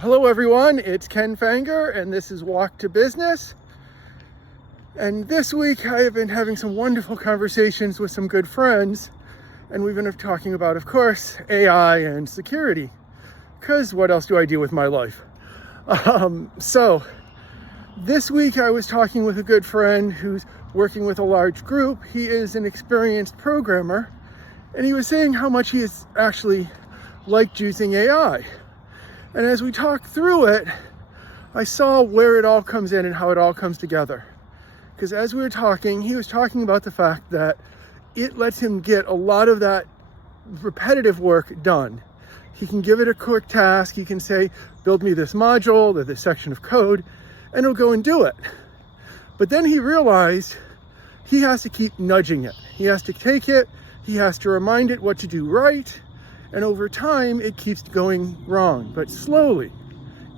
Hello everyone, it's Ken Fanger and this is Walk to Business. And this week I have been having some wonderful conversations with some good friends, and we've been talking about, of course, AI and security, because what else do I do with my life? So this week I was talking with a good friend who's working with a large group. He is an experienced programmer, and he was saying how much he has actually liked using AI. And as we talked through it, I saw where it all comes in and how it all comes together. Because as we were talking, he was talking about the fact that it lets him get a lot of that repetitive work done. He can give it a quick task. He can say, build me this module or this section of code, and it'll go and do it. But then he realized he has to keep nudging it. He has to take it. He has to remind it what to do right. And over time, it keeps going wrong, but slowly.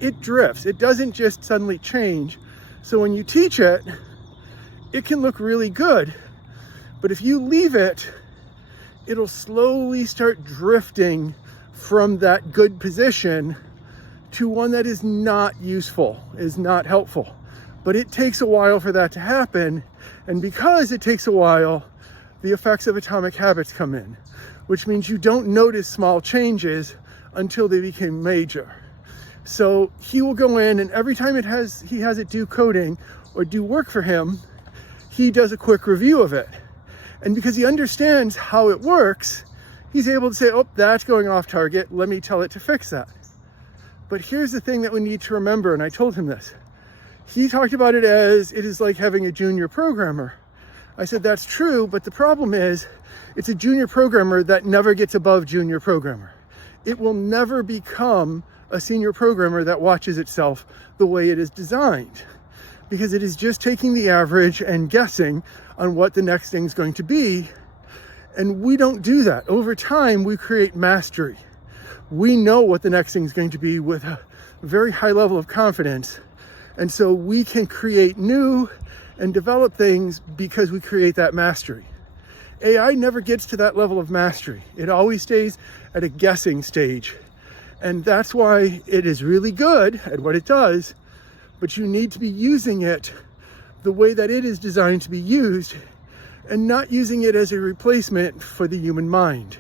It drifts. It doesn't just suddenly change. So when you teach it, it can look really good. But if you leave it, it'll slowly start drifting from that good position to one that is not useful, is not helpful. But it takes a while for that to happen. And because it takes a while, the effects of atomic habits come in, which means you don't notice small changes until they become major. So he will go in, and every time he has it do coding or do work for him, he does a quick review of it. And because he understands how it works, he's able to say, oh, that's going off target. Let me tell it to fix that. But here's the thing that we need to remember, and I told him this. He talked about it as it is like having a junior programmer. I said, that's true, but the problem is it's a junior programmer that never gets above junior programmer. It will never become a senior programmer that watches itself the way it is designed, because it is just taking the average and guessing on what the next thing's going to be. And we don't do that. Over time, we create mastery. We know what the next thing's going to be with a very high level of confidence. And so we can create new and develop things because we create that mastery. AI never gets to that level of mastery. It always stays at a guessing stage. And that's why it is really good at what it does, but you need to be using it the way that it is designed to be used, and not using it as a replacement for the human mind.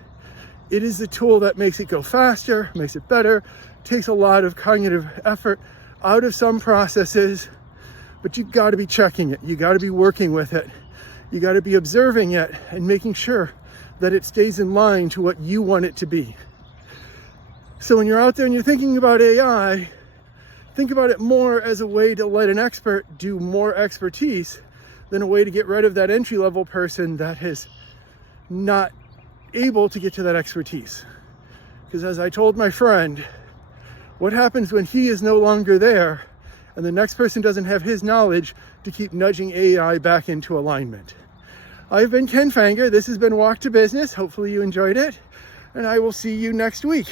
It is a tool that makes it go faster, makes it better, takes a lot of cognitive effort out of some processes, but you've got to be checking it. You got to be working with it. You got to be observing it and making sure that it stays in line to what you want it to be. So when you're out there and you're thinking about AI, think about it more as a way to let an expert do more expertise than a way to get rid of that entry-level person that is not able to get to that expertise. Because as I told my friend, what happens when he is no longer there and the next person doesn't have his knowledge to keep nudging AI back into alignment? I've been Ken Fanger. This has been Walk to Business. Hopefully you enjoyed it, and I will see you next week.